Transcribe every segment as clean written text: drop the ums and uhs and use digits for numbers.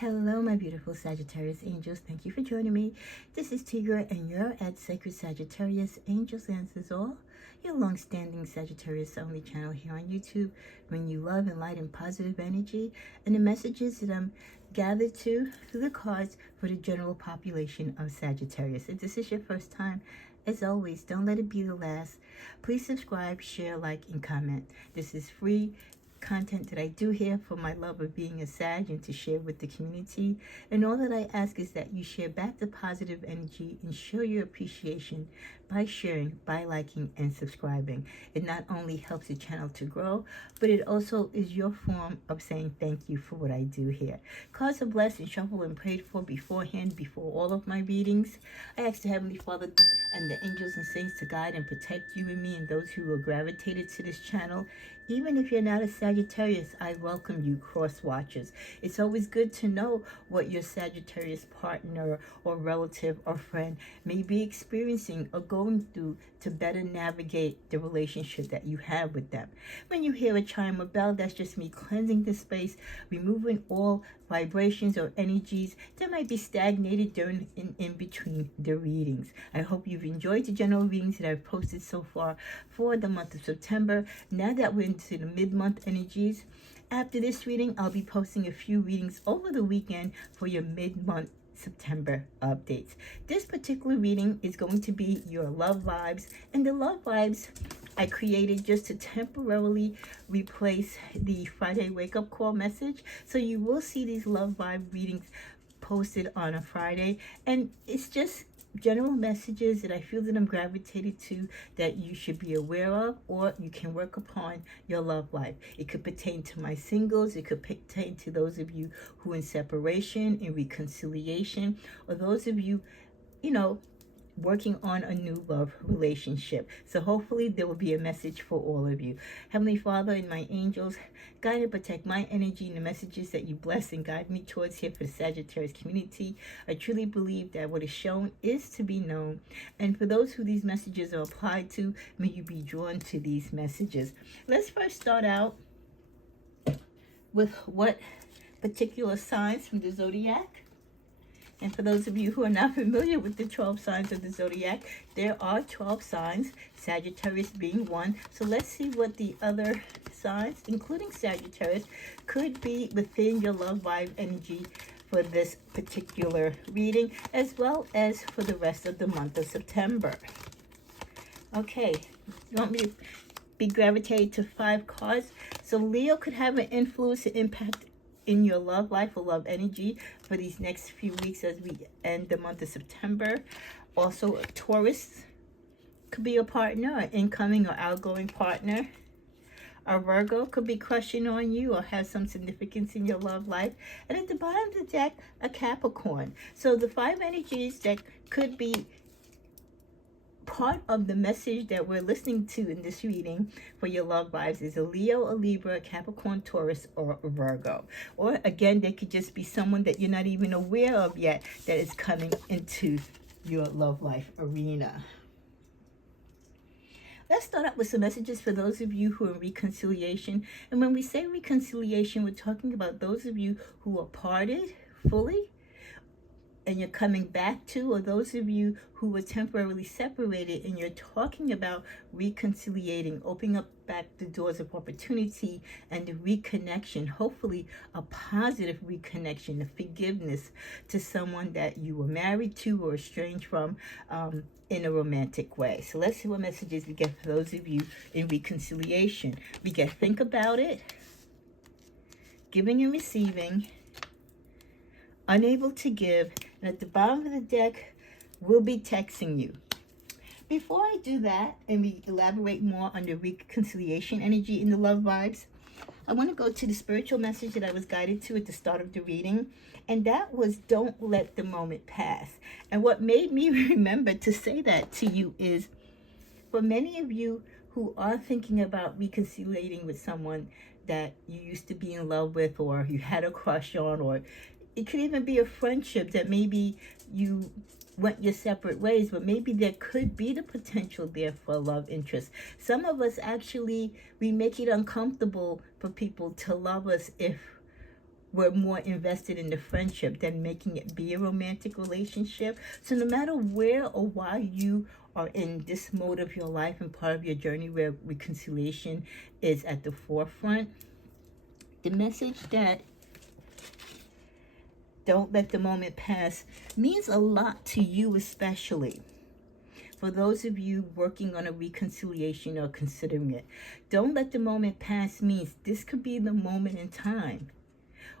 Hello, my beautiful Sagittarius angels. Thank you for joining me. This is Tigger, and you're at Sacred Sagittarius Angels Answers All, your long-standing Sagittarius only channel here on YouTube, bringing you love and light and positive energy, and the messages that I'm gathered to through the cards for the general population of Sagittarius. If this is your first time, as always, don't let it be the last. Please subscribe, share, like, and comment. This is free content that I do here for my love of being a Sag and to share with the community. And all that I ask is that you share back the positive energy and show your appreciation by sharing, by liking, and subscribing. It not only helps the channel to grow, but it also is your form of saying thank you for what I do here. Cards are blessed and shuffled and prayed for beforehand, before all of my readings. I ask the Heavenly Father and the angels and saints to guide and protect you and me and those who are gravitated to this channel. Even if you're not a Sagittarius, I welcome you, cross watchers. It's always good to know what your Sagittarius partner or relative or friend may be experiencing or going through to better navigate the relationship that you have with them. When you hear a chime or bell, that's just me cleansing the space, removing all vibrations or energies that might be stagnated during in between the readings. I hope you've enjoyed the general readings that I've posted so far for the month of September. Now that we're into the mid-month energies, after this reading, I'll be posting a few readings over the weekend for your mid-month September updates. This particular reading is going to be your love vibes, and the love vibes I created just to temporarily replace the Friday wake-up call message. So you will see these love vibe readings posted on a Friday, and it's just general messages that I feel that I'm gravitated to that you should be aware of, or you can work upon your love life. It could pertain to my singles, it could pertain to those of you who are in separation, in reconciliation, or those of you, working on a new love relationship. So hopefully there will be a message for all of you. Heavenly Father and my angels, guide and protect my energy and the messages that you bless and guide me towards here for the Sagittarius community. I truly believe that what is shown is to be known. And for those who these messages are applied to, may you be drawn to these messages. Let's first start out with what particular signs from the zodiac. And for those of you who are not familiar with the 12 signs of the zodiac, there are 12 signs, Sagittarius being one. So let's see what the other signs, including Sagittarius, could be within your love vibe energy for this particular reading, as well as for the rest of the month of September. Okay, you want me to be gravitated to 5 cards? So Leo could have an influence and impact in your love life or love energy for these next few weeks as we end the month of September. Also, a Taurus could be a partner, an incoming or outgoing partner. A Virgo could be crushing on you or have some significance in your love life. And at the bottom of the deck, a Capricorn. So the 5 energies that could be part of the message that we're listening to in this reading for your love vibes is a Leo, a Libra, a Capricorn, Taurus, or a Virgo. Or again, they could just be someone that you're not even aware of yet that is coming into your love life arena. Let's start out with some messages for those of you who are in reconciliation. And when we say reconciliation, we're talking about those of you who are parted fully and you're coming back to, or those of you who were temporarily separated and you're talking about reconciliating, opening up back the doors of opportunity and the reconnection, hopefully a positive reconnection, a forgiveness to someone that you were married to or estranged from in a romantic way. So let's see what messages we get for those of you in reconciliation. We get think about it, giving and receiving, unable to give, and at the bottom of the deck, we'll be texting you. Before I do that, and we elaborate more on the reconciliation energy in the love vibes, I want to go to the spiritual message that I was guided to at the start of the reading, and that was don't let the moment pass. And what made me remember to say that to you is, for many of you who are thinking about reconciliating with someone that you used to be in love with, or you had a crush on, or it could even be a friendship that maybe you went your separate ways, but maybe there could be the potential there for a love interest. Some of us actually, we make it uncomfortable for people to love us if we're more invested in the friendship than making it be a romantic relationship. So no matter where or why you are in this mode of your life and part of your journey where reconciliation is at the forefront, the message that don't let the moment pass means a lot to you, especially for those of you working on a reconciliation or considering it. Don't let the moment pass means this could be the moment in time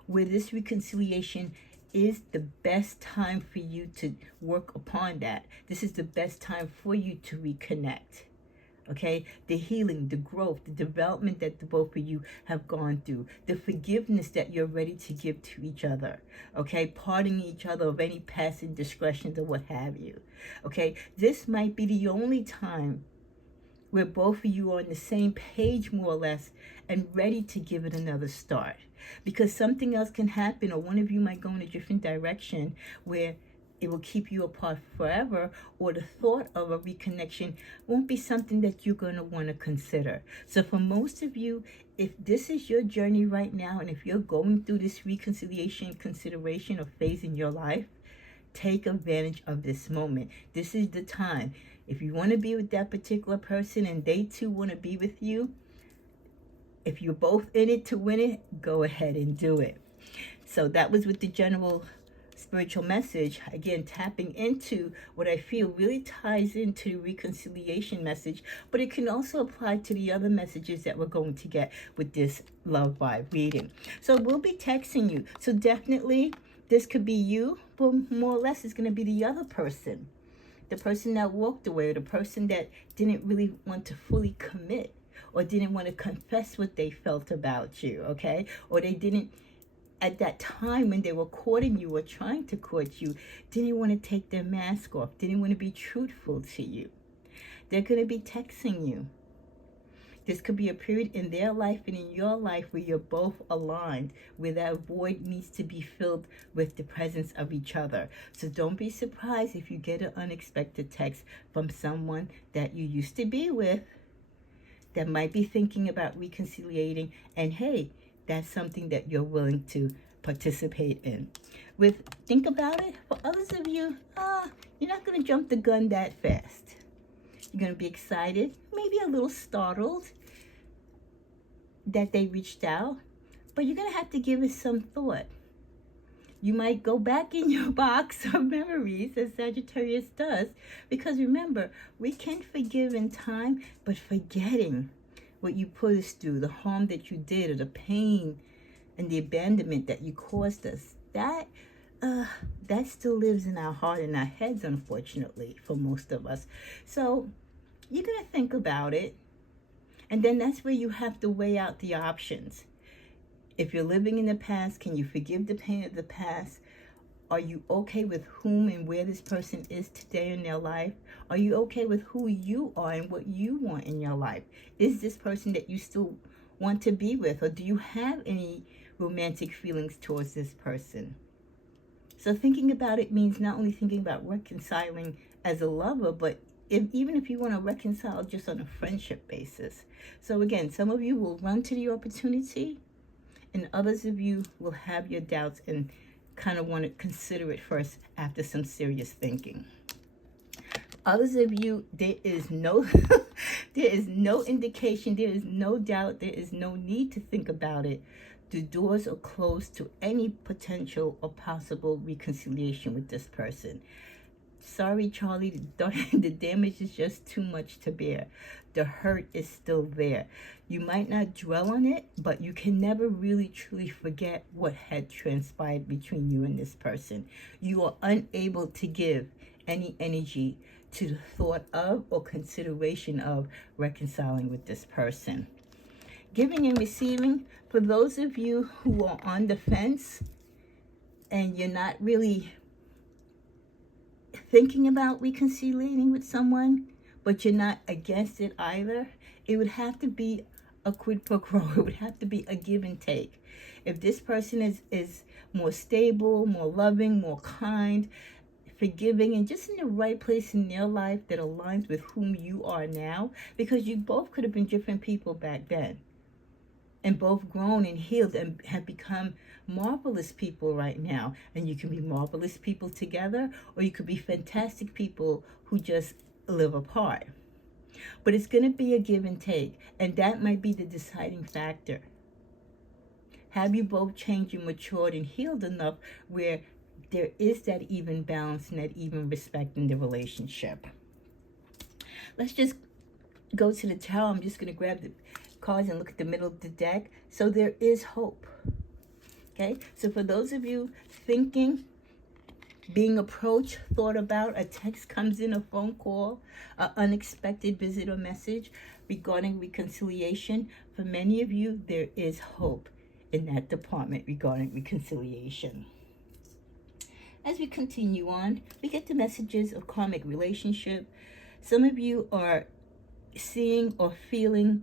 where this reconciliation is the best time for you to work upon that. This is the best time for you to reconnect. Okay, the healing, the growth, the development that the both of you have gone through, the forgiveness that you're ready to give to each other. Okay, pardoning each other of any past indiscretions or what have you. Okay, this might be the only time where both of you are on the same page, more or less, and ready to give it another start. Because something else can happen, or one of you might go in a different direction where it will keep you apart forever, or the thought of a reconnection won't be something that you're going to want to consider. So for most of you, if this is your journey right now, and if you're going through this reconciliation, consideration, or phase in your life, take advantage of this moment. This is the time. If you want to be with that particular person and they too want to be with you, if you're both in it to win it, go ahead and do it. So that was with the general spiritual message, again tapping into what I feel really ties into the reconciliation message, but it can also apply to the other messages that we're going to get with this love vibe reading. So we'll be texting you, so definitely this could be you, but more or less it's going to be the other person, the person that walked away, or the person that didn't really want to fully commit, or didn't want to confess what they felt about you, okay, or they didn't, at that time when they were courting you or trying to court you, didn't want to take their mask off, didn't want to be truthful to you. They're going to be texting you. This could be a period in their life and in your life where you're both aligned, where that void needs to be filled with the presence of each other. So don't be surprised if you get an unexpected text from someone that you used to be with that might be thinking about reconciliating, and hey, that's something that you're willing to participate in. Think about it. For others of you, you're not going to jump the gun that fast. You're going to be excited, maybe a little startled that they reached out, but you're going to have to give it some thought. You might go back in your box of memories, as Sagittarius does, because remember, we can forgive in time, but forgetting what you put us through, the harm that you did, or the pain and the abandonment that you caused us, that still lives in our heart and our heads, unfortunately, for most of us. So you're going to think about it, and then that's where you have to weigh out the options. If you're living in the past, can you forgive the pain of the past? Are you okay with whom and where this person is today in their life? Are you okay with who you are and what you want in your life? Is this person that you still want to be with, or do you have any romantic feelings towards this person? So thinking about it means not only thinking about reconciling as a lover, but even if you want to reconcile just on a friendship basis. So again, some of you will run to the opportunity, and others of you will have your doubts and kind of want to consider it first after some serious thinking. Others of you, there is no there is no indication, there is no doubt, there is no need to think about it. The doors are closed to any potential or possible reconciliation with this person. Sorry, Charlie, the damage is just too much to bear. The hurt is still there. You might not dwell on it, but you can never really truly forget what had transpired between you and this person. You are unable to give any energy to the thought of or consideration of reconciling with this person. Giving and receiving, for those of you who are on the fence and you're not really thinking about reconciliating with someone, but you're not against it either, it would have to be a quid pro quo. It would have to be a give and take. If this person is more stable, more loving, more kind, forgiving, and just in the right place in their life that aligns with whom you are now, because you both could have been different people back then. and both grown and healed and have become marvelous people right now. And you can be marvelous people together, or you could be fantastic people who just live apart. But it's going to be a give and take, and that might be the deciding factor. Have you both changed and matured and healed enough where there is that even balance and that even respect in the relationship? Let's just go to the tarot. I'm just going to grab the cards and look at the middle of the deck. So there is hope. Okay, so for those of you thinking, being approached, thought about, a text comes in, a phone call, an unexpected visit or message regarding reconciliation, for many of you, there is hope in that department regarding reconciliation. As we continue on, we get the messages of karmic relationship. Some of you are seeing or feeling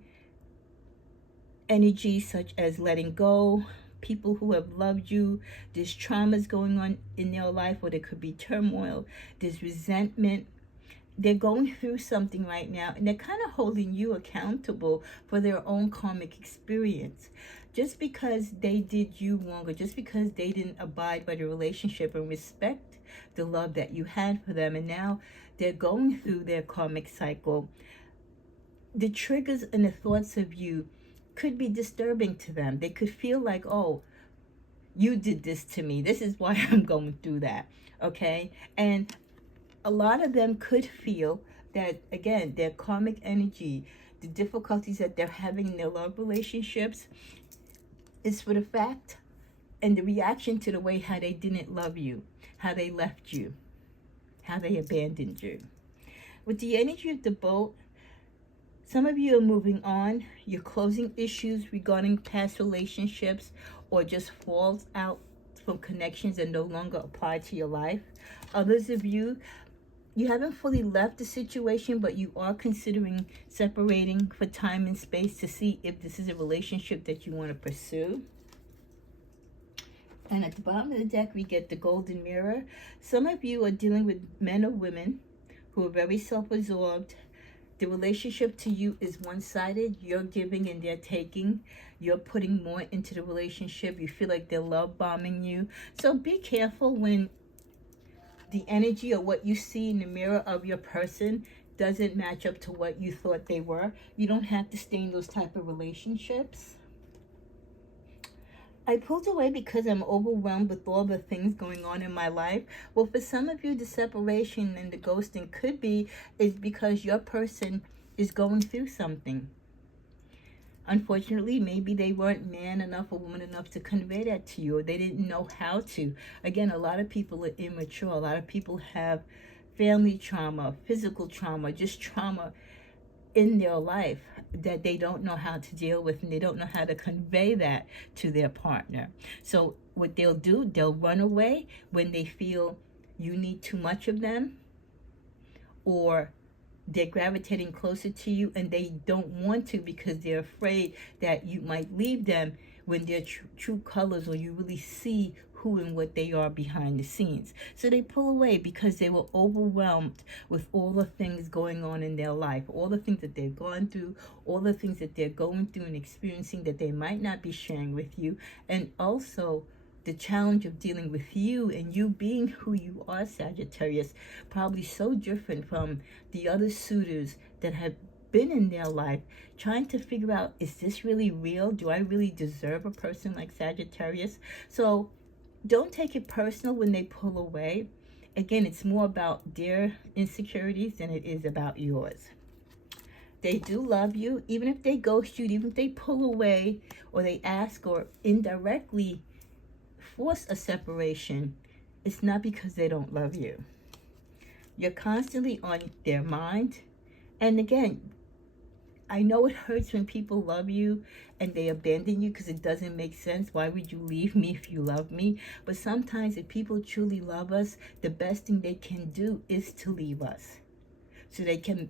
energy such as letting go, people who have loved you. There's traumas going on in their life, or there could be turmoil, there's resentment. They're going through something right now, and they're kind of holding you accountable for their own karmic experience. Just because they did you wrong, or just because they didn't abide by the relationship and respect the love that you had for them, and now they're going through their karmic cycle, the triggers and the thoughts of you could be disturbing to them. They could feel like, oh, you did this to me. This is why I'm going through that. Okay? And a lot of them could feel that, again, their karmic energy, the difficulties that they're having in their love relationships, is for the fact and the reaction to the way how they didn't love you, how they left you, how they abandoned you. With the energy of the boat, some of you are moving on. You're closing issues regarding past relationships, or just falls out from connections that no longer apply to your life. Others of you, you haven't fully left the situation, but you are considering separating for time and space to see if this is a relationship that you want to pursue. And at the bottom of the deck, we get the golden mirror. Some of you are dealing with men or women who are very self-absorbed. The relationship to you is one-sided. You're giving and they're taking. You're putting more into the relationship. You feel like they're love bombing you. So be careful when the energy or what you see in the mirror of your person doesn't match up to what you thought they were. You don't have to stay in those type of relationships. I pulled away because I'm overwhelmed with all the things going on in my life. Well, for some of you, the separation and the ghosting could be is because your person is going through something. Unfortunately, maybe they weren't man enough or woman enough to convey that to you, or they didn't know how to. Again, a lot of people are immature. A lot of people have family trauma, physical trauma, just trauma in their life that they don't know how to deal with, and they don't know how to convey that to their partner. So what they'll do, they'll run away when they feel you need too much of them, or they're gravitating closer to you and they don't want to because they're afraid that you might leave them when their true colors, or you really see who and what they are behind the scenes. So they pull away because they were overwhelmed with all the things going on in their life, all the things that they've gone through, all the things that they're going through and experiencing that they might not be sharing with you, and also the challenge of dealing with you and you being who you are, Sagittarius, probably so different from the other suitors that have been in their life, trying to figure out, is this really real? Do I really deserve a person like Sagittarius? So don't take it personal when they pull away. Again, it's more about their insecurities than it is about yours. They do love you. Even if they ghost you, even if they pull away, or they ask or indirectly force a separation, it's not because they don't love you. You're constantly on their mind. And again, I know it hurts when people love you and they abandon you because it doesn't make sense. Why would you leave me if you love me? But sometimes if people truly love us, the best thing they can do is to leave us so they can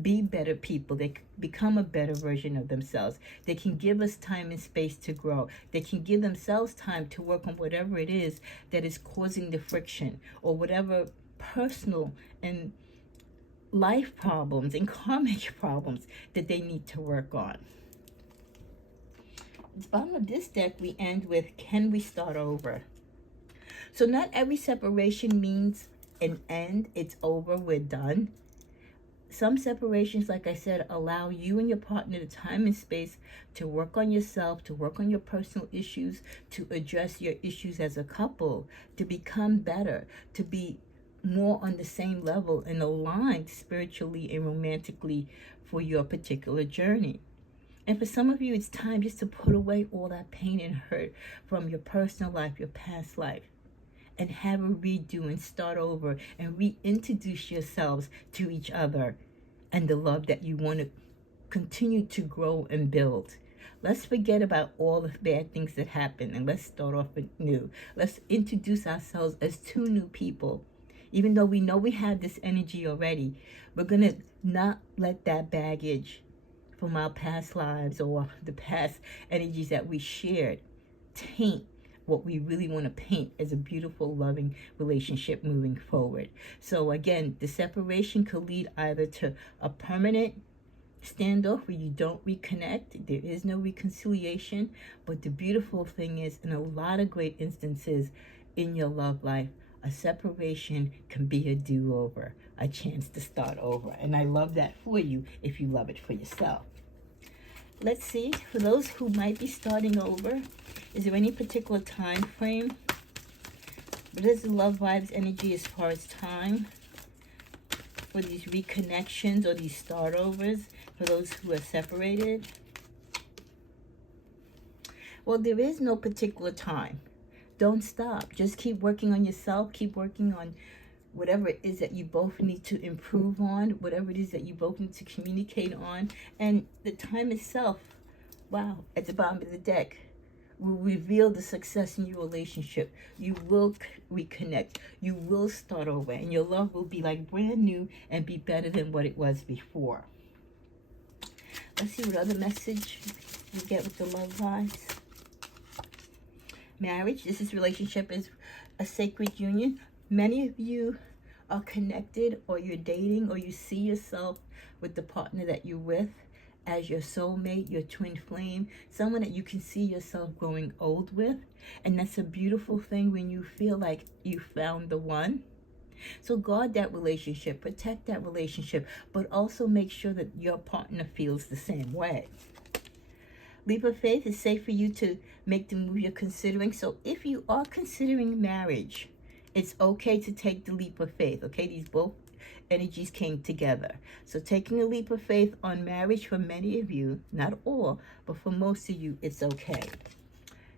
be better people. They can become a better version of themselves. They can give us time and space to grow. They can give themselves time to work on whatever it is that is causing the friction, or whatever personal and life problems and karmic problems that they need to work on. At the bottom of this deck, we end with, can we start over? So not every separation means an end. It's over. We're done. Some separations, like I said, allow you and your partner the time and space to work on yourself, to work on your personal issues, to address your issues as a couple, to become better, to be more on the same level and aligned spiritually and romantically for your particular journey. And for some of you, it's time just to put away all that pain and hurt from your personal life, your past life, and have a redo and start over and reintroduce yourselves to each other and the love that you want to continue to grow and build. Let's forget about all the bad things that happened and let's start off new. Let's introduce ourselves as two new people. Even though we know we have this energy already, we're going to not let that baggage from our past lives or the past energies that we shared taint what we really want to paint as a beautiful, loving relationship moving forward. So again, the separation could lead either to a permanent standoff where you don't reconnect. There is no reconciliation. But the beautiful thing is, in a lot of great instances in your love life, a separation can be a do-over, a chance to start over. And I love that for you if you love it for yourself. Let's see, for those who might be starting over, is there any particular time frame? What is the love vibes energy as far as time for these reconnections or these start overs for those who are separated? Well, there is no particular time. Don't stop. Just keep working on yourself. Keep working on whatever it is that you both need to improve on, whatever it is that you both need to communicate on. And the time itself, wow, at the bottom of the deck, will reveal the success in your relationship. You will reconnect. You will start over. And your love will be like brand new and be better than what it was before. Let's see what other message you get with the love vibes. Marriage. This relationship is a sacred union. Many of you are connected, or you're dating, or you see yourself with the partner that you're with as your soulmate, your twin flame, someone that you can see yourself growing old with. And that's a beautiful thing when you feel like you found the one. So guard that relationship, protect that relationship, but also make sure that your partner feels the same way. Leap of faith is safe for you to make the move you're considering. So if you are considering marriage, it's okay to take the leap of faith, okay? These both energies came together. So taking a leap of faith on marriage for many of you, not all, but for most of you, it's okay.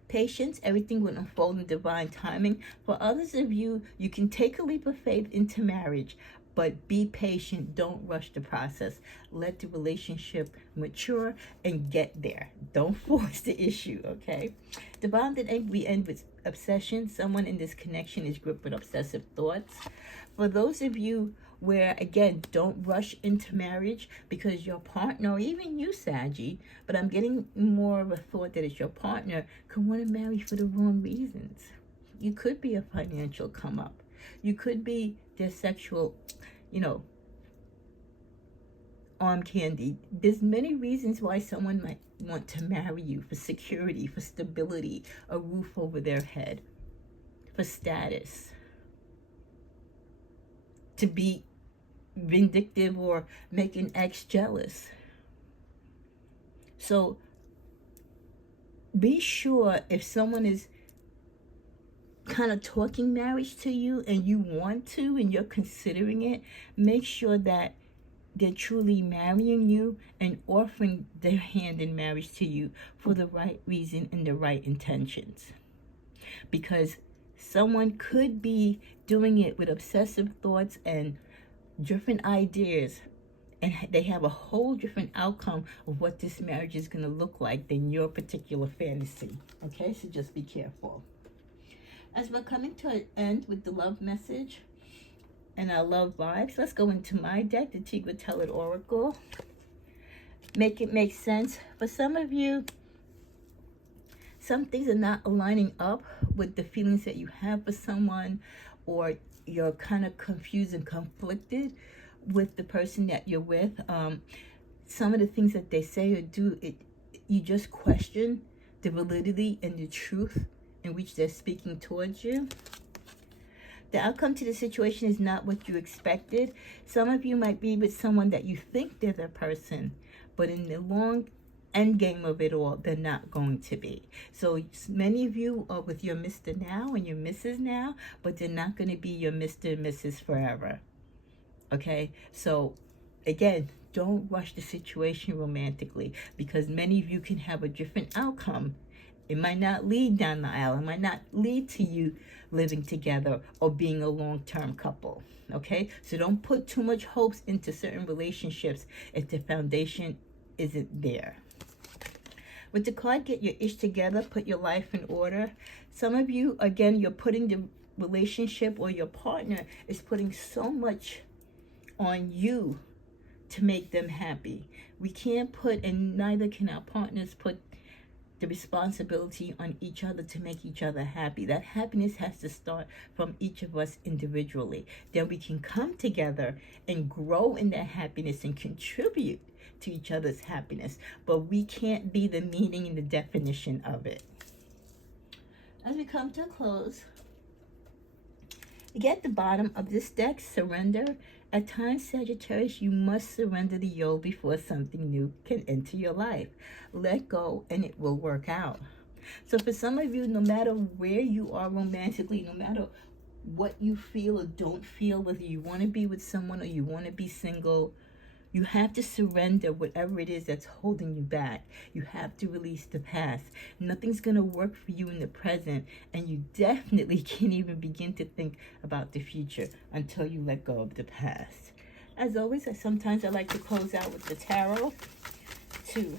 Patience, everything will unfold in divine timing. For others of you, you can take a leap of faith into marriage, but be patient. Don't rush the process. Let the relationship mature and get there. Don't force the issue, okay? The bond that we end with obsession. Someone in this connection is gripped with obsessive thoughts. For those of you where, again, don't rush into marriage because your partner, or even you, Saggy, but I'm getting more of a thought that it's your partner, could want to marry for the wrong reasons. You could be a financial come up. You could be their sexual, arm candy. There's many reasons why someone might want to marry you: for security, for stability, a roof over their head, for status, to be vindictive or make an ex jealous. So be sure, if someone is kind of talking marriage to you and you want to and you're considering it, make sure that they're truly marrying you and offering their hand in marriage to you for the right reason and the right intentions. Because someone could be doing it with obsessive thoughts and different ideas, and they have a whole different outcome of what this marriage is going to look like than your particular fantasy. Okay, so just be careful. As we're coming to an end with the love message and our love vibes, let's go into my deck, the Tigre Tell It Oracle. Make it make sense. For some of you, some things are not aligning up with the feelings that you have for someone, or you're kind of confused and conflicted with the person that you're with. Some of the things that they say or do, you just question the validity and the truth in which they're speaking towards you. The outcome to the situation is not what you expected. Some of you might be with someone that you think they're the person, but in the long end game of it all, they're not going to be. So many of you are with your Mr. now and your Mrs. now, but they're not going to be your Mr. and Mrs. forever. Okay? So again, don't rush the situation romantically, because many of you can have a different outcome. It might not lead down the aisle. It might not lead to you living together or being a long-term couple. Okay? So don't put too much hopes into certain relationships if the foundation isn't there. With the card, get your ish together, put your life in order. Some of you, again, you're putting the relationship, or your partner is putting so much on you to make them happy. We can't put, and neither can our partners put, the responsibility on each other to make each other happy. That happiness has to start from each of us individually. Then we can come together and grow in that happiness and contribute to each other's happiness. But we can't be the meaning and the definition of it. As we come to a close, again, at the bottom of this deck, surrender. At times, Sagittarius, you must surrender the old before something new can enter your life. Let go and it will work out. So for some of you, no matter where you are romantically, no matter what you feel or don't feel, whether you want to be with someone or you want to be single, you have to surrender whatever it is that's holding you back. You have to release the past. Nothing's going to work for you in the present, and you definitely can't even begin to think about the future until you let go of the past. As always, sometimes I like to close out with the tarot to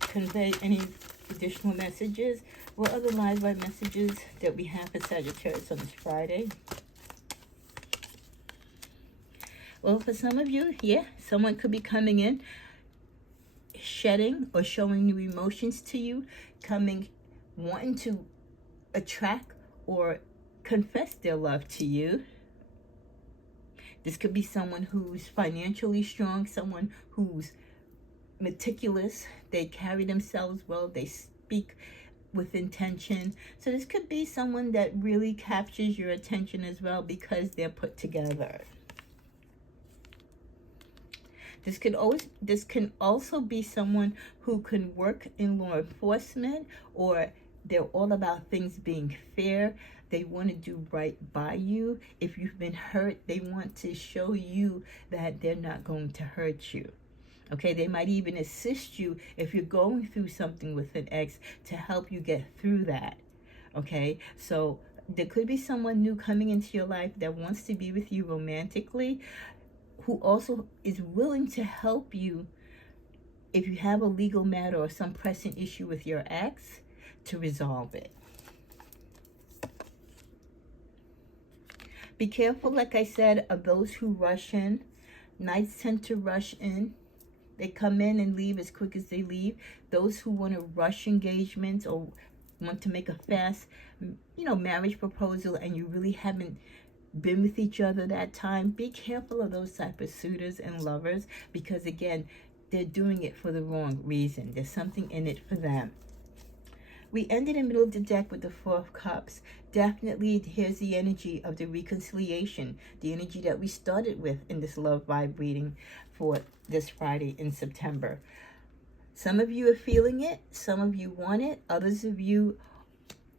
convey any additional messages or other live vibe messages that we have for Sagittarius on this Friday. Well, for some of you, yeah, someone could be coming in, shedding or showing new emotions to you, wanting to attract or confess their love to you. This could be someone who's financially strong, someone who's meticulous, they carry themselves well, they speak with intention. So this could be someone that really captures your attention as well because they're put together. This can also be someone who can work in law enforcement, or they're all about things being fair. They want to do right by you. If you've been hurt, they want to show you that they're not going to hurt you. Okay, they might even assist you if you're going through something with an ex to help you get through that. Okay, so there could be someone new coming into your life that wants to be with you romantically, who also is willing to help you if you have a legal matter or some pressing issue with your ex to resolve it. Be careful, like I said, of those who rush in. Knights tend to rush in. They come in and leave as quick as they leave. Those who want to rush engagements or want to make a fast, marriage proposal, and you really haven't been with each other that time, be careful of those type of suitors and lovers, because again, they're doing it for the wrong reason. There's something in it for them. We ended in the middle of the deck with the Four of Cups. Definitely, here's the energy of the reconciliation, the energy that we started with in this love vibe reading for this Friday in September. Some of you are feeling it, some of you want it, others of you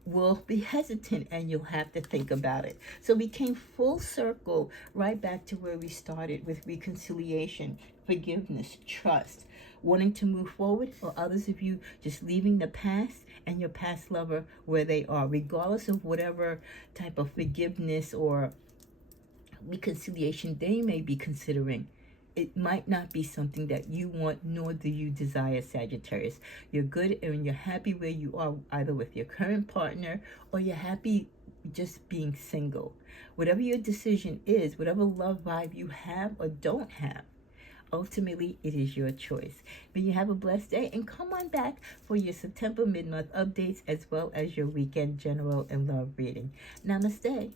will be hesitant, and you'll have to think about it. So we came full circle right back to where we started with reconciliation, forgiveness, trust, wanting to move forward, or others of you just leaving the past and your past lover where they are, regardless of whatever type of forgiveness or reconciliation they may be considering. It might not be something that you want, nor do you desire, Sagittarius. You're good and you're happy where you are, either with your current partner or you're happy just being single. Whatever your decision is, whatever love vibe you have or don't have, ultimately it is your choice. May you have a blessed day, and come on back for your September mid-month updates as well as your weekend general and love reading. Namaste.